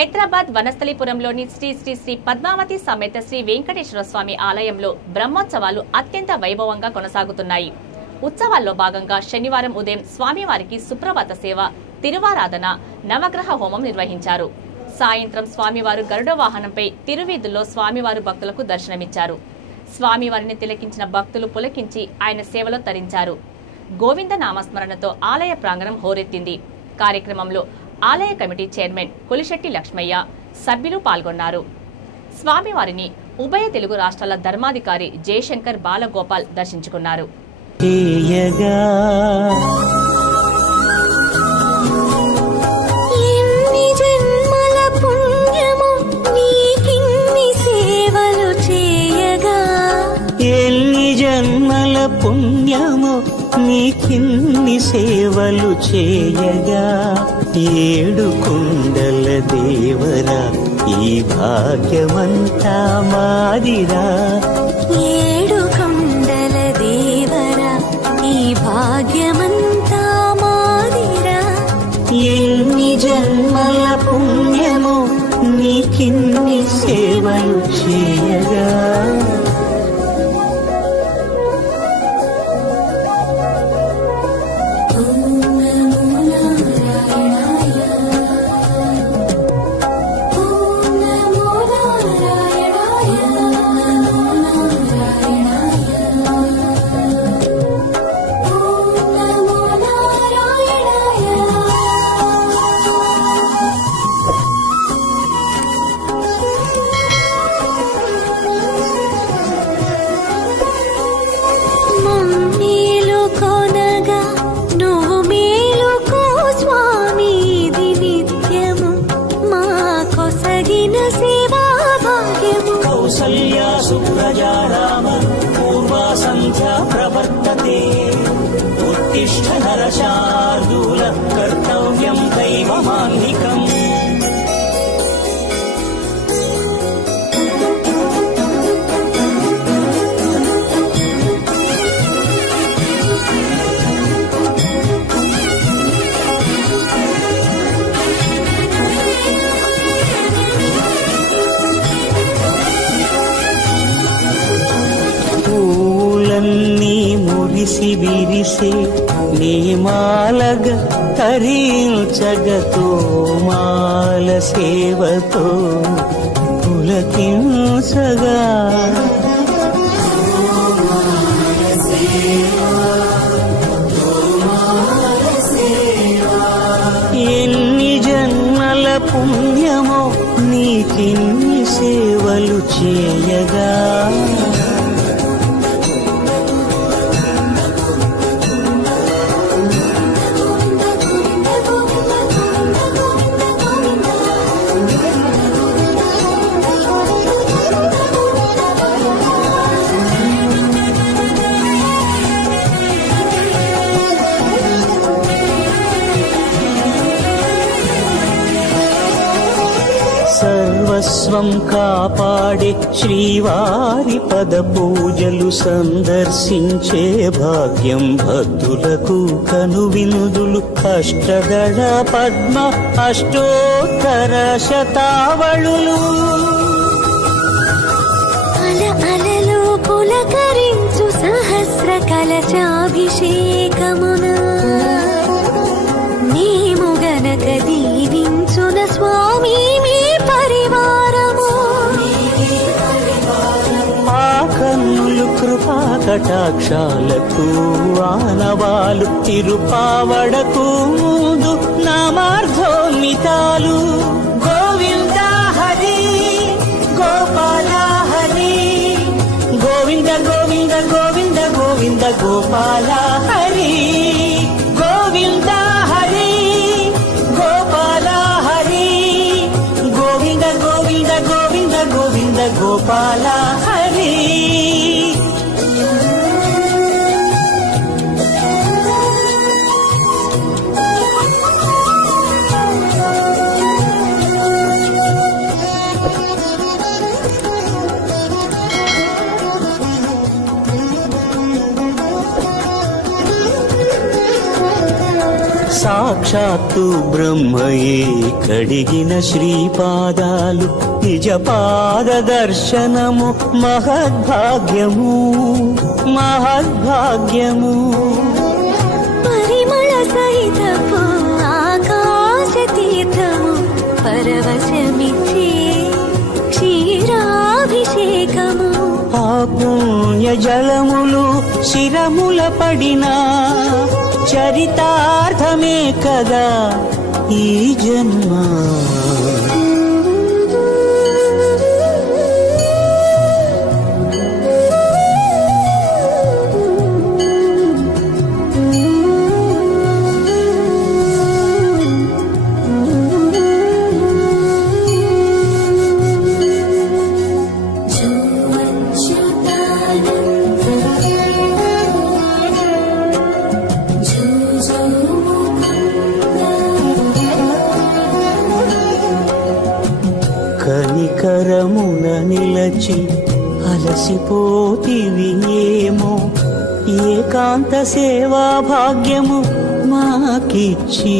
హైదరాబాద్ వనస్థలిపురంలోని శ్రీ శ్రీ శ్రీ పద్మావతి సమేత శ్రీ వెంకటేశ్వర స్వామి ఆలయంలో బ్రహ్మోత్సవాలు అత్యంత వైభవంగా కొనసాగుతున్నాయి. ఉత్సవాల్లో భాగంగా శనివారం ఉదయం స్వామివారికి సుప్రభాత సేవ, తిరువారాధన, నవగ్రహ హోమం నిర్వహించారు. సాయంత్రం స్వామివారు గరుడ వాహనంపై తిరువీధుల్లో స్వామివారు భక్తులకు దర్శనమిచ్చారు. స్వామివారిని తిలకించిన భక్తులు పులకించి ఆయన సేవలో తరించారు. గోవింద నామస్మరణతో ఆలయ ప్రాంగణం హోరెత్తింది. కార్యక్రమంలో ఆలయ కమిటీ చైర్మన్ కొలిశెట్టి లక్ష్మయ్య, సభ్యులు పాల్గొన్నారు. స్వామివారిని ఉభయ తెలుగు రాష్ట్రాల ధర్మాధికారి జయశంకర్ బాలగోపాల్ దర్శించుకున్నారు. పుణ్యము నీకిన్ని సేవలు చేయగా, ఏడు కుండల దేవరా ఈ భాగ్యమంతా మాదిరా, ఏడు కుండల దేవరా ఈ భాగ్యమంతా మాదిరా, ఎన్ని జన్మల పుణ్యము నీకిన్ని సేవలు చేయగా. సంధ్యా ప్రవర్తతే ఉత్తిష్ఠ నరశార్దూల కర్తవ్యం దైవమాన్నికం. విరిసే నీమాలగ తరించగతో మాల సేవతో పులకించగా, ఎన్ని జన్మల పుణ్యమో నీకిన్ని సేవలు చేయగా. సర్వస్వం కాపాడే శ్రీవారి పద పూజలు సందర్శించే భాగ్యం భక్తులకు కనువినుదులు. అష్టదళ పద్మ అష్టోత్తర శతావళులు అలలు పులకరించు సహస్ర కలశాభిషేకమున నీము గనక దీవించున స్వామి మీ పరివారము. ఆ కన్నులు కృపా కటాక్షాలకు ఆనవాలు, తిరుపావడకు ముందు నామార్థోన్మితాలు. గోవింద హరి గోపాల హరి, గోవింద గోవింద గోవింద గోవింద గోపాల హరి, గోవింద హరి గోపాల హరి, గోవింద గోవింద గోవింద గోవింద గోపాల హరి. సా సాక్షాత్తు బ్రహ్మయే కడిగిన శ్రీపాదాలు నిజ పాద దర్శనము మహద్భాగ్యము మహద్భాగ్యము పరిమళ సహితపు ఆకాశ తీర్థము పరవశమిచ్చే క్షీరాభిషేకము ఆ పుణ్య జలములు శిరముల పడినా చరితార్థమే కదా ఈ జన్మ కనికరమున నిలచి అలసిపోతివి ఏమో ఏకాంత సేవా భాగ్యము మాకిచ్చి